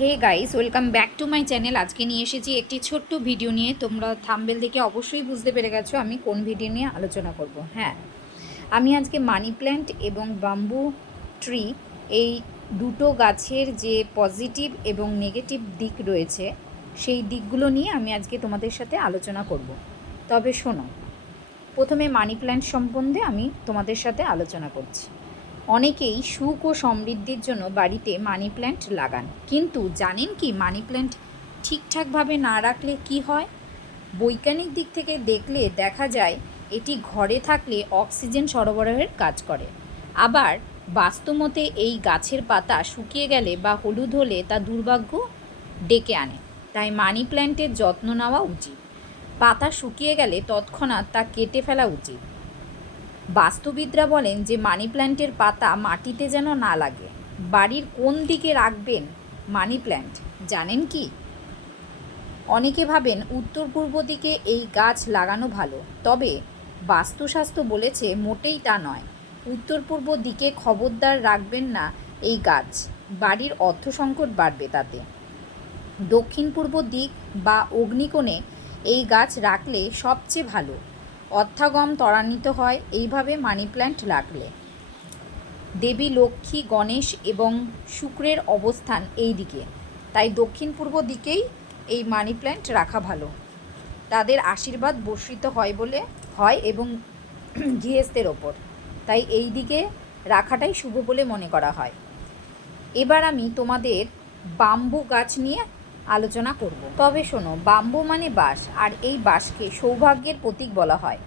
Hey guys, welcome back to my channel. আজকে নিয়ে এসেছি একটি ছোট্ট ভিডিও নিয়ে। তোমরা থাম্বনেল দেখে অবশ্যই বুঝতে পেরে গেছো আমি কোন ভিডিও নিয়ে আলোচনা করব। হ্যাঁ, আমি আজকে মানি প্ল্যান্ট এবং বাম্বু ট্রি, এই দুটো গাছের যে পজিটিভ এবং নেগেটিভ দিক রয়েছে সেই দিকগুলো নিয়ে আমি আজকে তোমাদের সাথে আলোচনা করব। তবে শোনো, প্রথমে মানি প্ল্যান্ট সম্বন্ধে আমি তোমাদের সাথে আলোচনা করছি। অনেকেই সুখ ও সমৃদ্ধির জন্য বাড়িতে মানি প্ল্যান্ট লাগান, কিন্তু জানেন কি মানি প্ল্যান্ট ঠিকঠাকভাবে না রাখলে কি হয়? বৈজ্ঞানিক দিক থেকে দেখলে দেখা যায় এটি ঘরে থাকলে অক্সিজেন সরবরাহের কাজ করে। আবার বাস্তুমতে এই গাছের পাতা শুকিয়ে গেলে বা হলুদ হলে তা দুর্ভাগ্য ডেকে আনে। তাই মানি প্ল্যান্টের যত্ন নেওয়া উচিত। পাতা শুকিয়ে গেলে তৎক্ষণাৎ তা কেটে ফেলা উচিত। বাস্তুবিদরা বলেন যে মানি প্ল্যান্টের পাতা মাটিতে যেন না লাগে। বাড়ির কোন দিকে রাখবেন মানি প্ল্যান্ট জানেন কি? অনেকে ভাবেন উত্তর পূর্ব দিকে এই গাছ লাগানো ভালো, তবে বাস্তুশাস্ত্র বলেছে মোটেই তা নয়। উত্তর পূর্ব দিকে খবরদার রাখবেন না এই গাছ, বাড়ির অর্থ সংকট বাড়বে তাতে। দক্ষিণ পূর্ব দিক বা অগ্নিকোণে এই গাছ রাখলে সবচেয়ে ভালো, অর্থাগম ত্বরান্বিত হয় এইভাবে মানি প্ল্যান্ট রাখলে। দেবী লক্ষ্মী, গণেশ এবং শুক্রের অবস্থান এই দিকে, তাই দক্ষিণ পূর্ব দিকেই এই মানি প্ল্যান্ট রাখা ভালো। তাদের আশীর্বাদ বর্ষিত হয় এবং গৃহস্থের ওপর, তাই এই দিকে রাখাটাই শুভ বলে মনে করা হয়। এবার আমি তোমাদের বাম্বু গাছ নিয়ে আলোচনা করব। তবে শোনো, বাম্বু মানে বাঁশ, আর এই বাঁশকে সৌভাগ্যের প্রতীক বলা হয়।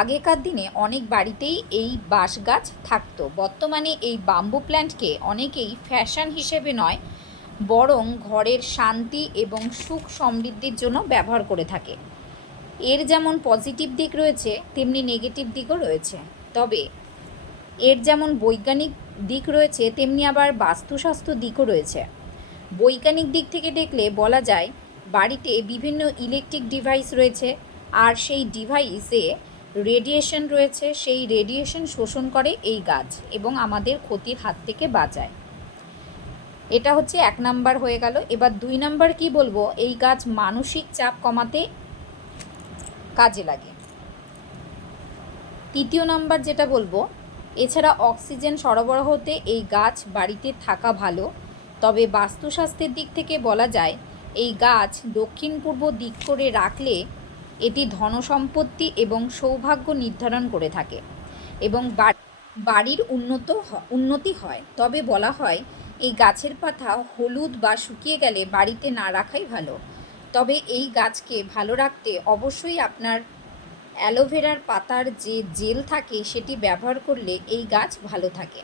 আগেকার দিনে অনেক বাড়িতেই এই বাঁশ গাছ থাকতো। বর্তমানে এই বাম্বু প্ল্যান্টকে অনেকেই ফ্যাশন হিসেবে নয়, বরং ঘরের শান্তি এবং সুখ সমৃদ্ধির জন্য ব্যবহার করে থাকে। এর যেমন পজিটিভ দিক রয়েছে তেমনি নেগেটিভ দিকও রয়েছে। তবে এর যেমন বৈজ্ঞানিক দিক রয়েছে তেমনি আবার বাস্তুশাস্ত্র দিকও রয়েছে। বৈজ্ঞানিক দিক থেকে দেখলে বলা যায় বাড়িতে বিভিন্ন ইলেকট্রিক ডিভাইস রয়েছে, আর সেই ডিভাইসে রেডিয়েশন রয়েছে, সেই রেডিয়েশন শোষণ করে এই গাছ এবং আমাদের ক্ষতির হাত থেকে বাঁচায়। এটা হচ্ছে 1 নাম্বার হয়ে গেল। এবার 2 নাম্বার কি বলবো, এই গাছ মানসিক চাপ কমাতে কাজে লাগে। 3 নাম্বার যেটা বলবো, এছাড়া অক্সিজেন সরবরাহতে এই গাছ বাড়িতে থাকা ভালো। তবে বাস্তুশাস্ত্রের দিক থেকে বলা যায় এই গাছ দক্ষিণ পূর্ব দিক করে রাখলে এটি ধনসম্পত্তি এবং সৌভাগ্য নির্ধারণ করে থাকে এবং বাড়ির উন্নতি হয়। তবে বলা হয় এই গাছের পাতা হলুদ বা শুকিয়ে গেলে বাড়িতে না রাখাই ভালো। তবে এই গাছকে ভালো রাখতে অবশ্যই আপনার অ্যালোভেরার পাতার যে জেল থাকে সেটি ব্যবহার করলে এই গাছ ভালো থাকে।